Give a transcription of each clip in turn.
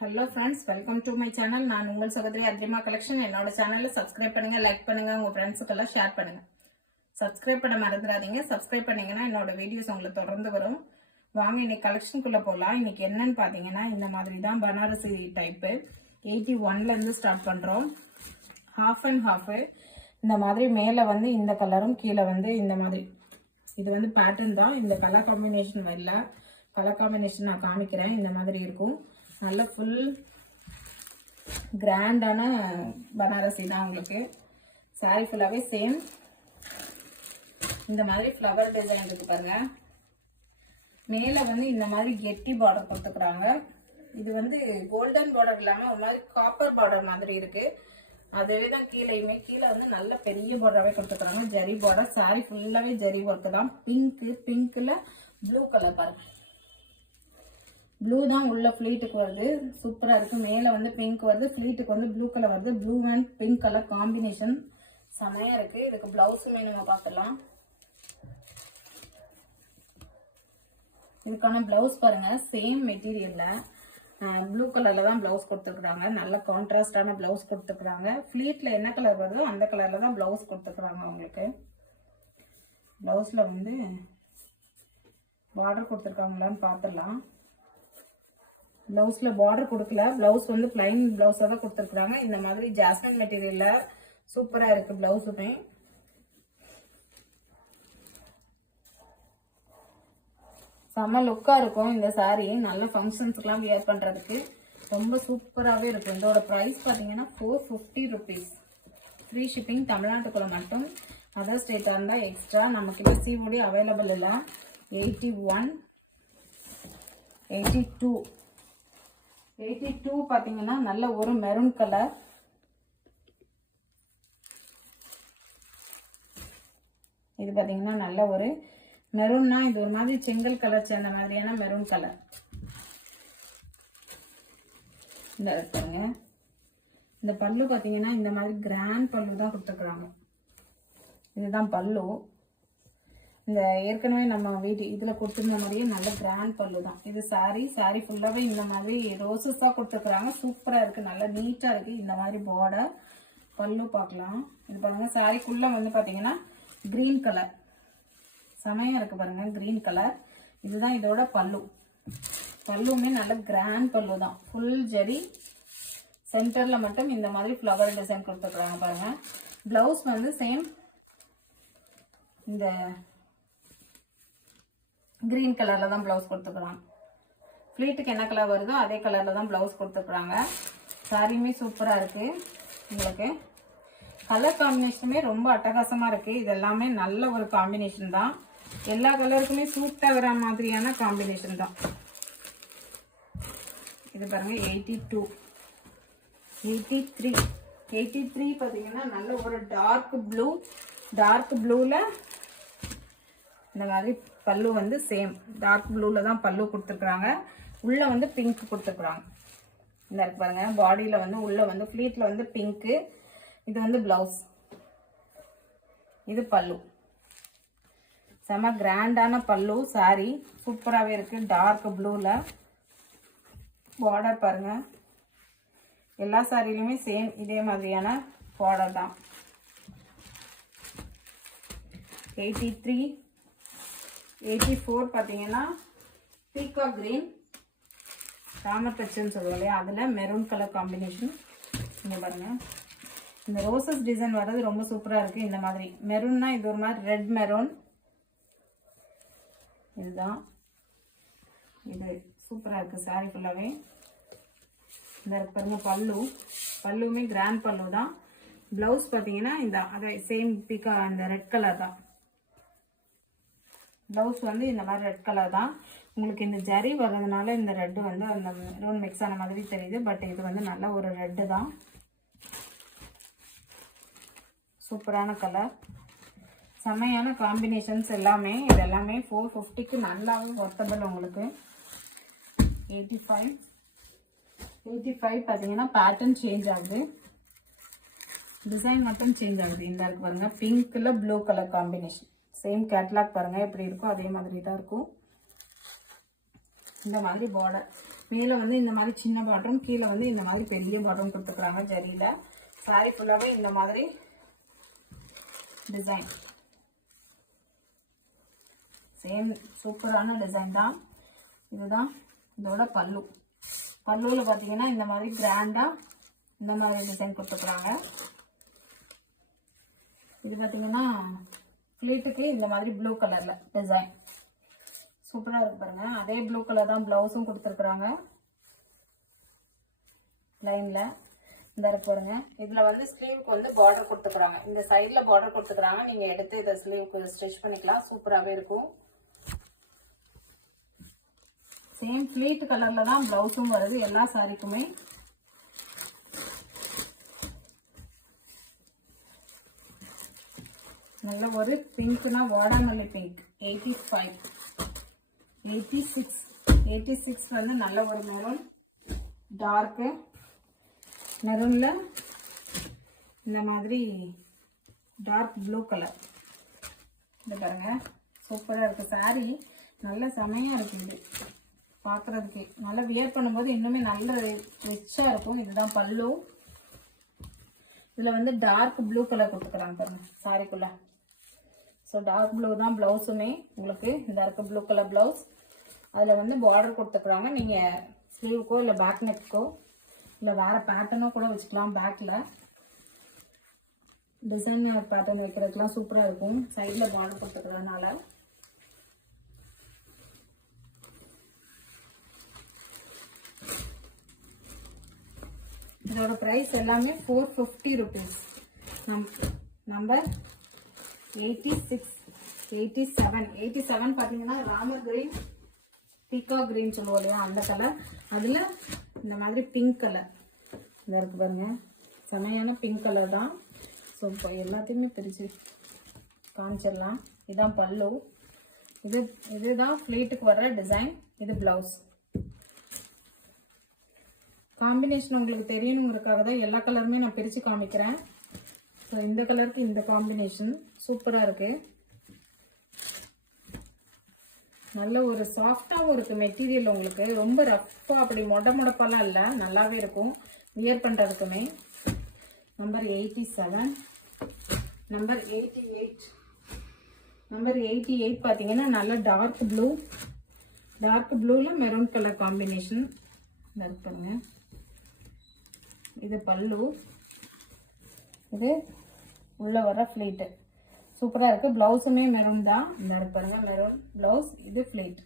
Hello friends, welcome to my channel. நான் உங்கள் சகோதரி அர்ஜிமா கலெக்ஷன். என்னோட சேனலை சப்ஸ்கிரைப் பண்ணுங்க, லைக் பண்ணுங்க, உங்க ஃப்ரெண்ட்ஸுக்கெல்லாம் ஷேர் பண்ணுங்க. சப்ஸ்கிரைப் பண்ண மறந்துடாதீங்க. சப்ஸ்கிரைப் பண்ணீங்கன்னா என்னோட வீடியோஸ் உங்களுக்கு தொடர்ந்து வரும். வாங்க இன்னைக்கு கலெக்ஷனுக்குள்ள போகலாம். இன்னைக்கு என்னன்னு பார்த்தீங்கன்னா, இந்த மாதிரி தான் பனாரசி டைப்பு 81ல இருந்து ஸ்டார்ட் பண்றோம். Half and half. இந்த மாதிரி மேலே வந்து இந்த கலரும் கீழே வந்து இந்த மாதிரி. இது வந்து பேட்டர்ன் தான். இந்த கலர் காம்பினேஷன் வரல. கலர் காம்பினேஷன் நான் காமிக்கிறேன். இந்த மாதிரி இருக்கும். நல்ல ஃபுல் கிராண்டான பனாரசி தான் உங்களுக்கு. சாரி ஃபுல்லாகவே சேம். இந்த மாதிரி ஃப்ளவர் டிசைன் இருக்கு பாருங்க. மேலே வந்து இந்த மாதிரி கெட்டி பார்டர் கொடுத்துக்கிறாங்க. இது வந்து கோல்டன் பார்டர் இல்லாமல் ஒரு மாதிரி காப்பர் பார்டர் மாதிரி இருக்கு. அதுவே தான் கீழேயுமே கீழே வந்து நல்ல பெரிய பார்டராகவே கொடுத்துக்கிறாங்க. ஜரி பார்டர். சாரி ஃபுல்லாகவே ஜரி ஒர்க்கு தான். பிங்க்ல ப்ளூ கலர் பாருங்க. ப்ளூ தான் உள்ள ஃபிளீட்டுக்கு வருது. சூப்பரா இருக்கு. மேல வந்து பிங்க் வருது, ஃபிளீட்டுக்கு வந்து ப்ளூ கலர் வருது. Blue and pink colour combination செமையா இருக்கு. இதுக்கு பிளவுஸுமே நம்ம பார்க்கலாம். இதுக்கான பிளவுஸ் பாருங்க. சேம் மெட்டீரியல்ல ப்ளூ கலர்ல தான் பிளவுஸ் கொடுத்துருக்காங்க. நல்ல கான்ட்ராஸ்டான பிளவுஸ் கொடுத்துருக்காங்க. ஃபிளீட்ல என்ன கலர் வருதோ அந்த கலர்ல தான் பிளவுஸ் கொடுத்துருக்காங்க. உங்களுக்கு பிளவுஸ்ல வந்து பார்டர் கொடுத்துருக்காங்களான்னு பார்த்துடலாம். பிளவுஸ்ல பார்டர் கொடுக்கல. பிளவுஸ் வந்து பிளைன் பிளவுஸா தான் கொடுத்துருக்காங்க. இந்த மாதிரி ஜாஸ்மின் மெட்டீரியல்ல சூப்பரா இருக்கு பிளவுஸுமே. செம்ம லுக்கா இருக்கும் இந்த சாரி. நல்ல ஃபங்க்ஷன்ஸ்க்குலாம் வியர் பண்றதுக்கு ரொம்ப சூப்பராகவே இருக்கும். இதோட ப்ரைஸ் பார்த்தீங்கன்னா 450 rupees. ஃப்ரீ ஷிப்பிங் தமிழ்நாட்டுக்குள்ள மட்டும். அதர் ஸ்டேட்டாக இருந்தால் எக்ஸ்ட்ரா. நமக்கு சிஓடி அவைலபிள் இல்லை. 81 82 பார்த்தீங்கன்னா நல்ல ஒரு மெரூன் கலர். இது பார்த்தீங்கன்னா நல்ல ஒரு மெரூன்னா இது ஒரு மாதிரி செங்கல் கலர் சேர்ந்த மாதிரியான மெரூன் கலர். இந்த பாருங்க. இந்த பல்லு பார்த்தீங்கன்னா இந்த மாதிரி கிராண்ட் பல்லு தான் கொடுத்துருக்குறாங்க. இதுதான் பல்லு. இந்த ஏற்கனவே நம்ம வீட்டு இதுல கொடுத்துருந்த மாதிரியே நல்ல கிராண்ட் பல்லு தான். இது சாரி ஃபுல்லாவே இந்த மாதிரி ரோசஸ் தான் கொடுத்துருக்காங்க. சூப்பரா இருக்கு. நல்லா நீட்டா இருக்கு. இந்த மாதிரி பார்டர் பல்லு பார்க்கலாம். இது பாருங்க. சாரிக்குள்ள வந்து பாத்தீங்கன்னா கிரீன் கலர் செமையா இருக்கு பாருங்க. Green colour. இதுதான் இதோட பல்லு. பல்லுமே நல்ல கிராண்ட் பல்லு தான். ஃபுல் ஜரி. சென்டர்ல மட்டும் இந்த மாதிரி ஃப்ளவர் டிசைன் கொடுத்துருக்காங்க பாருங்க. பிளவுஸ் வந்து சேம் இந்த கிரீன் கலர்ல தான் பிளவுஸ் கொடுத்துருக்காங்க. ஃபிளீட்டுக்கு என்ன கலர் வருதோ அதே கலர்ல தான் பிளவுஸ் கொடுத்துருக்காங்க. சாரியுமே சூப்பரா இருக்கு. உங்களுக்கு கலர் காம்பினேஷனுமே ரொம்ப அட்டகாசமா இருக்கு. இது எல்லாமே நல்ல ஒரு காம்பினேஷன் தான். எல்லா கலருக்குமே சூட்டா வர மாதிரியான காம்பினேஷன் தான். இது பாருங்க. 82 83 பாத்தீங்கன்னா நல்ல ஒரு டார்க் ப்ளூல இந்த மாதிரி பல்லு வந்து சேம் டார்க் ப்ளூல தான் பல்லு கொடுத்துருக்காங்க. உள்ள வந்து பிங்க் கொடுத்துருக்காங்க. இந்த இருக்கு பாருங்க. பாடியில வந்து உள்ள வந்து ஃபிளீட்ல வந்து பிங்க். இது வந்து பிளவுஸ். இது பல்லு. செம கிராண்டான பல்லு. சாரி சூப்பராகவே இருக்கு. டார்க் ப்ளூல பார்டர் பாருங்க. எல்லா சாரிலையுமே சேம் இதே மாதிரியான பார்டர் தான். 83 84 பார்த்தீங்கன்னா பீகா கிரீன் ராமத்தச்சுன்னு சொல்லுவோம் இல்லையா, அதில் மெரூன் கலர் காம்பினேஷன். இங்கே பாருங்க. இந்த ரோசஸ் டிசைன் வர்றது ரொம்ப சூப்பராக இருக்குது. இந்த மாதிரி மெரூன்னா இது ஒரு மாதிரி ரெட் மெரூன். இதுதான். இது சூப்பராக இருக்குது. சாரி ஃபுல்லாகவே இந்த பாருங்க. பல்லுமே கிராண்ட் பல்லு தான். பிளவுஸ் பார்த்தீங்கன்னா இந்த அதே சேம் பீகா இந்த ரெட் கலர் தான். பிளவுஸ் வந்து இந்த மாதிரி ரெட் கலர் தான். உங்களுக்கு இந்த ஜரி வர்றதுனால இந்த ரெட்டு வந்து அந்த மெரூன் மிக்ஸ் ஆன மாதிரி தெரியுது. பட் இது வந்து நல்ல ஒரு ரெட்டு தான். சூப்பரான கலர். செமையான காம்பினேஷன்ஸ் எல்லாமே. இது எல்லாமே 450க்கு நல்லாவே ஒர்த்தபிள் உங்களுக்கு. 85 பார்த்தீங்கன்னா பேட்டர்ன் சேஞ்ச் ஆகுது. டிசைன் மட்டும் சேஞ்ச் ஆகுது. இந்த இருக்கு பாருங்க. பிங்க்ல blue colour combination. Same catalogue பாருங்க எப்படி இருக்கோ அதே மாதிரி தான் இருக்கும். இந்த மாதிரி பார்டர் மேலே வந்து இந்த மாதிரி சின்ன பார்டரும் கீழே வந்து இந்த மாதிரி பெரிய பார்டரும் கொடுத்துருக்குறாங்க ஜரியில். சாரி ஃபுல்லாகவே இந்த மாதிரி டிசைன், சேம் சூப்பரான டிசைன் தான். இதுதான் இதோட பல்லு. பல்லுவில் பார்த்தீங்கன்னா இந்த மாதிரி கிராண்டாக இந்த மாதிரி டிசைன் கொடுத்துருக்குறாங்க. இது பார்த்தீங்கன்னா ஃப்ளீட்டுக்கு இந்த மாதிரி ப்ளூ கலரில் டிசைன் சூப்பராக இருக்கு பாருங்க. அதே ப்ளூ கலர் தான் ப்ளவுஸும் கொடுத்துருக்குறாங்க லைனில். இந்த இருக்கு பாருங்க. இதில் வந்து ஸ்லீவுக்கு வந்து பார்டர் கொடுத்துக்குறாங்க. இந்த சைடில் பார்டர் கொடுத்துக்குறாங்க. நீங்கள் எடுத்து இதை ஸ்லீவுக்கு ஸ்டிச் பண்ணிக்கலாம். சூப்பராகவே இருக்கும். சேம் ஃப்ளீட் கலரில் தான் ப்ளவுஸும் வருது எல்லா சாரிக்குமே. நல்ல ஒரு பிங்க்னா வாடாமல்லி பிங்க் 86 வந்து நல்ல ஒரு மெரூன், டார்க்கு மெரூன்ல இந்த மாதிரி டார்க் ப்ளூ கலர். இந்த பாருங்க சூப்பராக இருக்கு சாரி. நல்ல செமையாக இருக்குது. இது பார்க்குறதுக்கு நல்லா வியர் பண்ணும்போது இன்னுமே நல்ல ரிச்சாக இருக்கும். இதுதான் பல்லு. இதில் வந்து டார்க் ப்ளூ கலர் கொடுத்துக்கிறாங்க பாருங்க சாரிக்குள்ள. ஸோ டார்க் ப்ளூ தான் ப்ளவுஸுமே உங்களுக்கு. இந்த இருக்க ப்ளூ கலர் ப்ளவுஸ். அதில் வந்து பார்டர் கொடுத்துக்குறாங்க. நீங்கள் ஸ்லீவுக்கோ இல்லை பேக் நெக்கோ இல்லை வேறு பேட்டர்னோ கூட வச்சுக்கலாம். பேக்கில் டிசைனர் பேட்டர்ன் வைக்கிறதுக்கெலாம் சூப்பராக இருக்கும். சைடில் பார்டர் கொடுத்துக்கிறதுனால. இதோட ப்ரைஸ் எல்லாமே 450 rupees. நம்பர் 87 பார்த்தீங்கன்னா ராமர் கிரீன், பீகாக் கிரீன் சொல்லுவோம் இல்லையா, அந்த கலர். அதில் இந்த மாதிரி பிங்க் கலர் இந்த இருக்கு பாருங்க. செமையான பிங்க் கலர் தான். ஸோ இப்போ எல்லாத்தையுமே பிரித்து காமிச்சிடலாம். இதுதான் பல்லு. இதுதான் ஃப்ளீட்டுக்கு வர்ற டிசைன். இது ப்ளவுஸ். காம்பினேஷன் உங்களுக்கு தெரியணுங்கிறதுக்காக தான் எல்லா கலருமே நான் பிரித்து காமிக்கிறேன். ஸோ இந்த கலருக்கு இந்த காம்பினேஷன் சூப்பராக இருக்குது. நல்ல ஒரு சாஃப்டாகவும் இருக்குது மெட்டீரியல். உங்களுக்கு ரொம்ப ரஃப்பாக அப்படி மொடப்பாலாம் இல்லை, நல்லாவே இருக்கும் வியர் பண்ணுறதுக்குமே. நம்பர் 87. நம்பர் 88 பார்த்தீங்கன்னா நல்ல டார்க் ப்ளூவில் மெரூன் கலர் காம்பினேஷன் இருக்குங்க. இது பல்லு. இது உள்ள வர ஃப்ளீட்டு சூப்பராக இருக்குது. ப்ளவுஸுமே மெரூன் தான். இந்த பாருங்க மெரூன் ப்ளவுஸ். இது ஃப்ளீட்.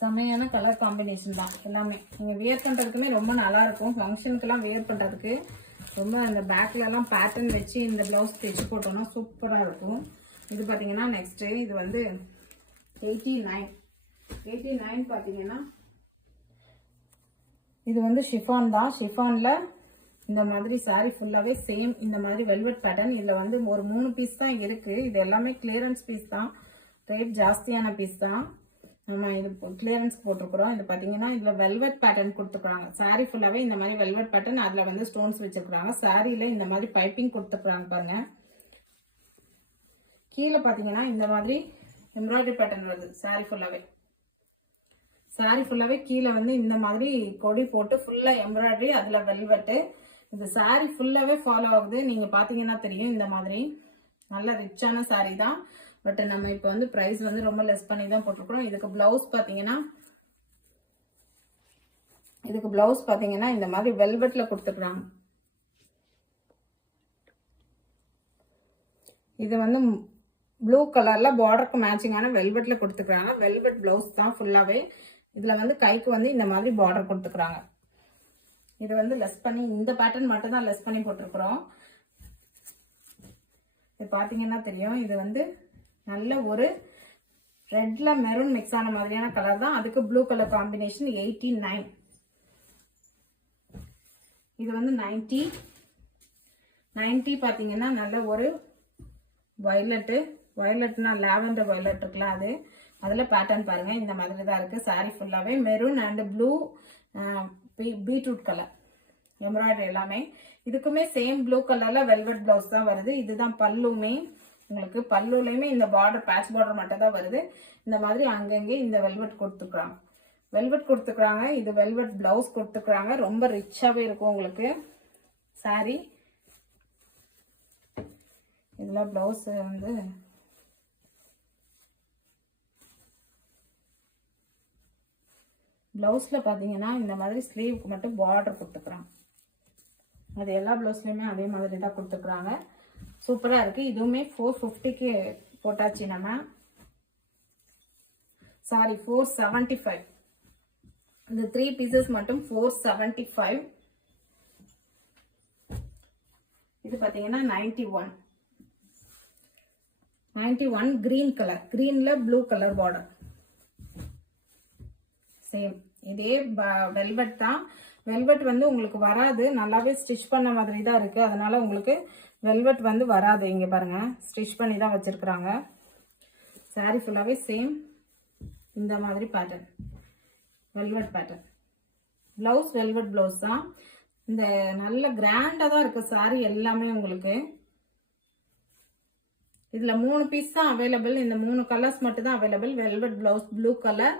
செமையான கலர் காம்பினேஷன் தான் எல்லாமே. நீங்கள் வியர் பண்ணுறதுக்குமே ரொம்ப நல்லாயிருக்கும். ஃபங்க்ஷனுக்கெல்லாம் வியர் பண்ணுறதுக்கு ரொம்ப அந்த பேக்லலாம் பேட்டர்ன் வச்சு இந்த ப்ளவுஸ் தைச்சு போட்டோம்னா சூப்பராக இருக்கும். இது பார்த்தீங்கன்னா நெக்ஸ்ட்டு இது வந்து 89 பார்த்தீங்கன்னா இது வந்து ஷிஃபான் தான். ஷிஃபானில் இந்த மாதிரி சாரி ஃபுல்லாகவே சேம் இந்த மாதிரி வெல்வெட் பேட்டர்ன். இதில் வந்து ஒரு 3 பீஸ் தான் இருக்குது. இது எல்லாமே கிளியரன்ஸ் பீஸ் தான். ரேட் ஜாஸ்தியான பீஸ் தான். நம்ம இது கிளியரன்ஸ்க்கு போட்டிருக்கிறோம். இது பார்த்தீங்கன்னா இதில் வெல்வெட் பேட்டர்ன் கொடுத்துருக்குறாங்க. சாரி ஃபுல்லாகவே இந்த மாதிரி வெல்வெட் பேட்டர்ன். அதில் வந்து ஸ்டோன்ஸ் வச்சுருக்குறாங்க. சாரியில் இந்த மாதிரி பைப்பிங் கொடுத்துருக்குறாங்க பாருங்க. கீழே பார்த்தீங்கன்னா இந்த மாதிரி எம்ப்ராய்டரி பேட்டர்ன் வருது. சாரி ஃபுல்லாகவே கீழே வந்து இந்த மாதிரி கொடி போட்டு ஃபுல்லாக எம்ப்ராய்டரி, அதில் வெல்வெட்டு. இது சாரி ஃபுல்லாகவே ஃபாலோ ஆகுது. நீங்கள் பார்த்தீங்கன்னா தெரியும். இந்த மாதிரி நல்ல ரிச்சான சாரி தான். பட் நம்ம இப்போ வந்து ப்ரைஸ் வந்து ரொம்ப லெஸ் பண்ணி தான் போட்டிருக்கிறோம். இதுக்கு ப்ளவுஸ் பார்த்தீங்கன்னா இந்த மாதிரி வெல்வெட்டில் கொடுத்துருக்குறாங்க. இது வந்து ப்ளூ கலரில் பார்டருக்கு மேட்சிங்கான வெல்வெட்டில் கொடுத்துருக்குறாங்க. வெல்வெட் ப்ளவுஸ் தான் ஃபுல்லாகவே. இதில் வந்து கைக்கு வந்து இந்த மாதிரி பார்டர் கொடுத்துக்குறாங்க. இது வந்து லெஸ் பண்ணி இந்த பேட்டர்ன் மட்டும் தான் லெஸ் பண்ணி போட்டிருக்கிறோம். இது பார்த்தீங்கன்னா தெரியும். இது வந்து நல்ல ஒரு ரெட்ல மெரூன் மிக்ஸ் ஆன மாதிரியான கலர் தான். அதுக்கு ப்ளூ கலர் காம்பினேஷன் 89. இது வந்து 90 பார்த்தீங்கன்னா நல்ல ஒரு வயலட்னா லாவெண்டர் வயலட் இருக்குல்ல, அதில் பேட்டர்ன் பாருங்க. இந்த மாதிரி தான் இருக்குது. சாரி ஃபுல்லாகவே maroon and blue beetroot colour embroidery எல்லாமே. இதுக்குமே சேம் ப்ளூ கலரில் வெல்வெட் ப்ளவுஸ் தான் வருது. இதுதான் பல்லுமே. உங்களுக்கு பல்லுலையுமே இந்த பார்டர் பேட்ச் பார்டர் மட்டும் தான் வருது. இந்த மாதிரி அங்கங்கே இந்த வெல்வெட் கொடுத்துக்கிறாங்க. வெல்வெட் கொடுத்துக்கிறாங்க. இது வெல்வெட் பிளவுஸ் கொடுத்துக்கிறாங்க. ரொம்ப ரிச்சாகவே இருக்கும் உங்களுக்கு சாரி. இதில் பிளவுஸ் வந்து பிளவுஸில் பார்த்தீங்கன்னா இந்த மாதிரி ஸ்லீவுக்கு மட்டும் பார்டர் கொடுத்துக்கிறாங்க. அது எல்லா பிளவுஸ்லையுமே அதே மாதிரி தான் கொடுத்துக்கிறாங்க. சூப்பராக இருக்குது. இதுவுமே 450க்கு போட்டாச்சு நம்ம. சாரி 475. இந்த 3 பீசஸ் மட்டும் 475. இது பார்த்தீங்கன்னா 91 கிரீன் கலர். கிரீன்ல ப்ளூ கலர் பார்டர். சேம் இதே வெல்வெட் தான். வெல்வெட் வந்து உங்களுக்கு வராது. நல்லாவே ஸ்டிச் பண்ண மாதிரி தான் இருக்கு. அதனால உங்களுக்கு வெல்வெட் வந்து வராது. இங்க பாருங்க ஸ்டிச் பண்ணி தான் வச்சிருக்காங்க. சாரி ஃபுல்லாவே சேம் இந்த மாதிரி pattern, velvet pattern. Blouse velvet blouse தான். இந்த நல்ல கிராண்டா தான் இருக்கு சாரி எல்லாமே உங்களுக்கு. இதுல 3 பீஸ் தான் அவைலபிள். இந்த 3 கலர்ஸ் மட்டும் தான் available. Velvet blouse blue colour.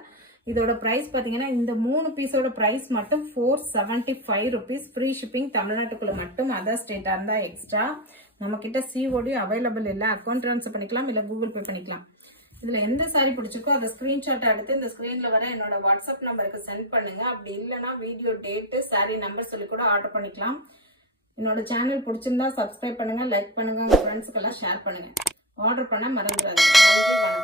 இதோட பிரைஸ் பாத்தீங்கன்னா இந்த 3 பீஸோட பிரைஸ் மட்டும் 475 rupees. ஃப்ரீ ஷிப்பிங் தமிழ்நாட்டுக்குள்ள மட்டும். அதர் ஸ்டேட்டா இருந்தா எக்ஸ்ட்ரா. நம்ம கிட்ட COD அவைலபிள் இல்ல. அக்கௌண்ட் ட்ரான்ஸ்ஃபர் பண்ணிக்கலாம், இல்ல கூகுள் பே பண்ணிக்கலாம். இதுல எந்த சாரி பிடிச்சிருக்கோ அதை ஸ்கிரீன்ஷாட் எடுத்து இந்த ஸ்கிரீன்ல வர என்னோட வாட்ஸ்அப் நம்பருக்கு சென்ட் பண்ணுங்க. அப்படி இல்லைன்னா வீடியோ டேட்டு சாரி நம்பர் சொல்லி கூட ஆர்டர் பண்ணிக்கலாம். என்னோட சேனல் பிடிச்சிருந்தா சப்ஸ்கிரைப் பண்ணுங்க, லைக் பண்ணுங்க, உங்க ஃப்ரெண்ட்ஸுக்கெல்லாம் ஷேர் பண்ணுங்க. ஆர்டர் பண்ண மறந்துடாதீங்க.